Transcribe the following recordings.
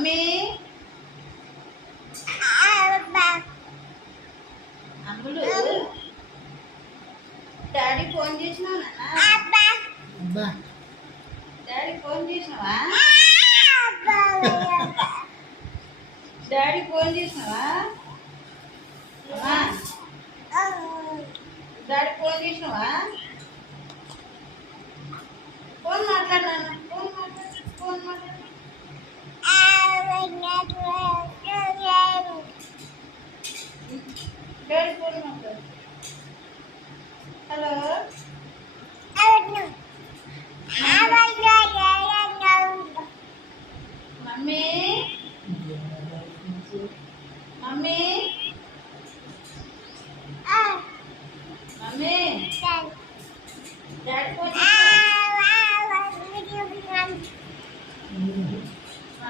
మమ్మీ అమ్ములు daddy phone చేసినావు నాన్న daddy phone చేసినావా డాడీ ఫోన్ చేసినావా డాడీ ఫోన్ చేసినావా ఫోన్ మాట్లాడు నాన్న ఫోన్ మాట్లాడు డాడీ ఫోన్ మాట్లాడు hello mummy mummy mummy daddy phone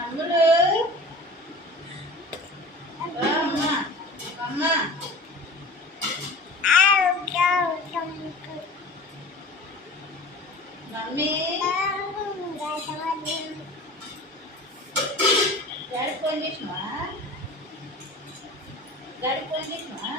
Ammulu అమ్మ అమ్మ మమ్మీ డాడీ ఫోన్ చేసినావా డాడీ ఫోన్ చేసినావా